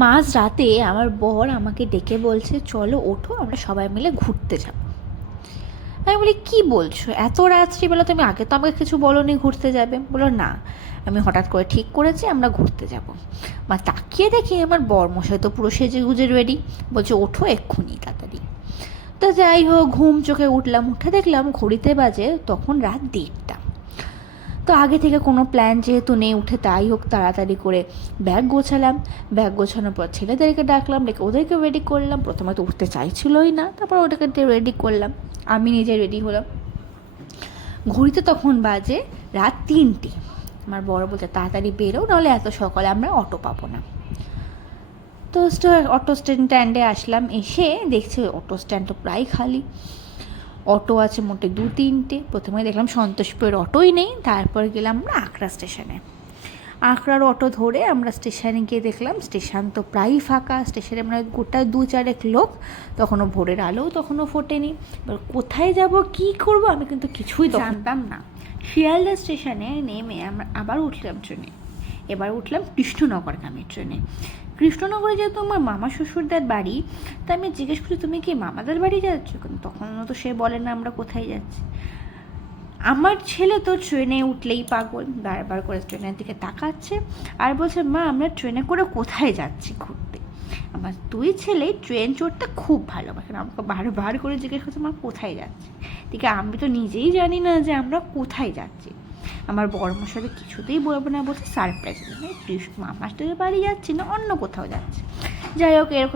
মাঝ রাতে আমার বর আমাকে ডেকে বলছে, চলো ওঠো আমরা সবাই মিলে ঘুরতে যাব। আমি বলি, কি বলছো এত রাত্রিবেলা? তুমি আগে তো আমাকে কিছু বলোনি ঘুরতে যাবে। বলো না, আমি হঠাৎ করে ঠিক করেছি আমরা ঘুরতে যাব। মা তাকিয়ে দেখি আমার বরমশাই তো পুরো সেজে গুজে রেডি, বলছে ওঠো এক্ষুনি তাড়াতাড়ি। তো যাই হোক, ঘুম চোখে উঠলাম, উঠে দেখলাম ঘড়িতে বাজে তখন রাত 1:30। তো আগে থেকে কোনো প্ল্যান যেহেতু নেই, উঠে তাই হোক তাড়াতাড়ি করে ব্যাগ গোছালাম। ব্যাগ গোছানোর পর ছেলেদেরকে ডাকলাম, ডেকে ওদেরকে রেডি করলাম। প্রথমে তো উঠতে চাইছিলই না, তারপর ওটাকে রেডি করলাম, আমি নিজে রেডি হলাম। ঘড়িতে তখন বাজে রাত 3টে। আমার বড় বলতে তাড়াতাড়ি বেরো, নাহলে এত সকালে আমরা অটো পাবো না। তো অটো স্ট্যান্ডে আসলাম, এসে দেখছি অটো স্ট্যান্ড তো প্রায় খালি। অটো আছে মোটে 2-3টে। প্রথমে দেখলাম সন্তোষপুরের অটোই নেই, তারপর গেলাম আমরা আখড়া স্টেশনে। আখড়ার অটো ধরে আমরা স্টেশনে গিয়ে দেখলাম স্টেশন তো প্রায়ই ফাঁকা। স্টেশনে মানে গোটা 2-4 লোক, তখনও ভোরের আলোও তখনও ফোটেনি। এবার কোথায় যাব কী করব আমি কিন্তু কিছুই জানতাম না। শিয়ালদা স্টেশনে নেমে আমরা আবার উঠলাম ট্রেনে। এবার উঠলাম কৃষ্ণনগরগামী ট্রেনে। কৃষ্ণনগরে যেহেতু আমার মামা শ্বশুরদের বাড়ি, তাই আমি জিজ্ঞেস করি, তুমি কি মামাদের বাড়ি যাচ্ছ? কিন্তু তখনও তো সে বলে না আমরা কোথায় যাচ্ছি। আমার ছেলে তো ট্রেনে উঠলেই পাগল, বারবার করে ট্রেনের দিকে তাকাচ্ছে আর বলছে, মা আমরা ট্রেনে করে কোথায় যাচ্ছি ঘুরতে। আমার 2 ছেলে ট্রেন চড়তে খুব ভালোবাসে, আমাকে বারবার করে জিজ্ঞেস করছে আমরা কোথায় যাচ্ছি। ঠিক আমি তো নিজেই জানি না যে আমরা কোথায় যাচ্ছি। আমার বড়মশাই কিছুতেই বলবো না, বলছে সারপ্রাইজ, মামার বাড়ি যাচ্ছি না, অন্য কোথাও যাচ্ছি। যাই হোক, এরকম